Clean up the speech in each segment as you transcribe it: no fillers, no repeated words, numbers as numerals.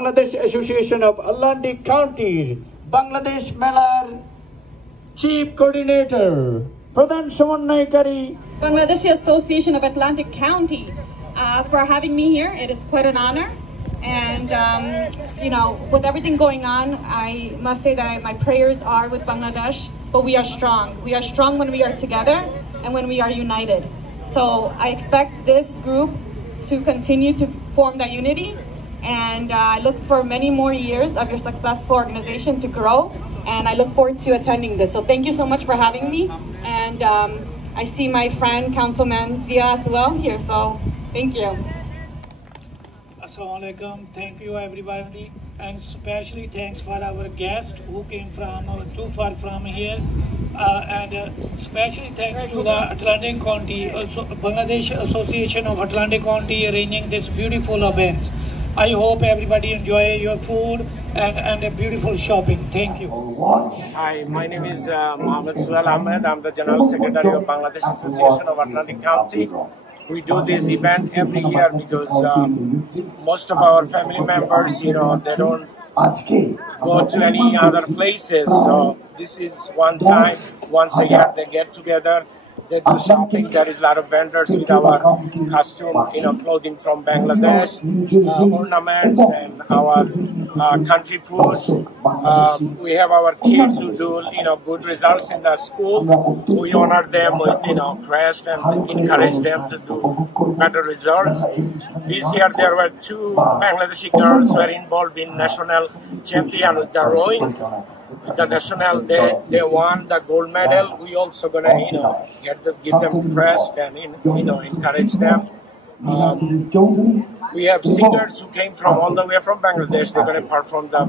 Bangladesh Association of Atlantic County Bangladesh Melar Chief Coordinator Pradhan Samanayakari Bangladesh Association of Atlantic County for having me here. It is quite an honor. And, with everything going on, I must say that my prayers are with Bangladesh, but we are strong. We are strong when we are together and when we are united. So I expect this group to continue to form that unity. And I look for many more years of your successful organization to grow. And I look forward to attending this. So thank you so much for having me. And I see my friend, Councilman Zia as well here. So thank you. Assalamualaikum. Thank you everybody, and especially thanks for our guest who came from too far from here, and especially thanks to the Atlantic County, Bangladesh Association of Atlantic County arranging this beautiful events. I hope everybody enjoy your food and a beautiful shopping. Thank you. Hi, my name is Mohammed Suhail Ahmed. I'm the General Secretary of Bangladesh Association of Atlantic County. We do this event every year because most of our family members, they don't go to any other places. So this is one time, once a year, they get together. They do shopping. There is a lot of vendors with our costume, clothing from Bangladesh, ornaments, and our country food. We have our kids who do, good results in the schools. We honor them with, crest and encourage them to do better results. This year there were 2 Bangladeshi girls who were involved in national champion with the rowing. With the national, they won the gold medal. We also gonna, give them crest and encourage them. We have singers who came from all the way from Bangladesh. They're going to perform the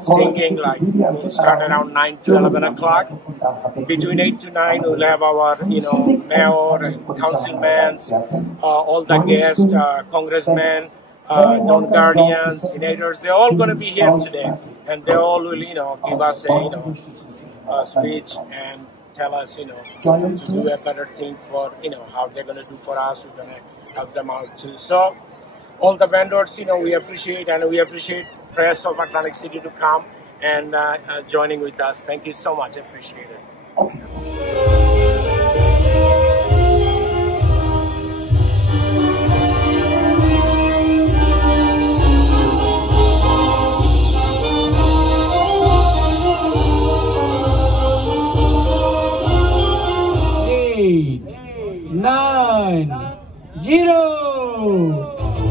singing, we'll start around 9 to 11 o'clock. Between 8 to 9, we'll have our, mayor and councilmen, all the guests, congressmen, town guardians, senators. They're all going to be here today. And they all will, give us a speech and tell us, to do a better thing for, how they're going to do for us. We're going to help them out too. So all the vendors, we appreciate, and we appreciate press of Atlantic City to come and joining with us. Thank you so much. I appreciate it.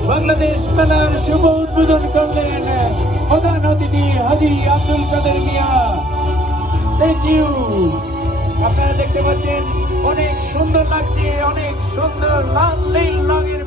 Bangladesh মেলার শুভ উদ্বোধন করলেন প্রধান অতিথি Haji Abdul Kader Mia. Thank you. আপনারা দেখতে পাচ্ছেন অনেক সুন্দর লাগছে, অনেক সুন্দর লাল নীল রঙের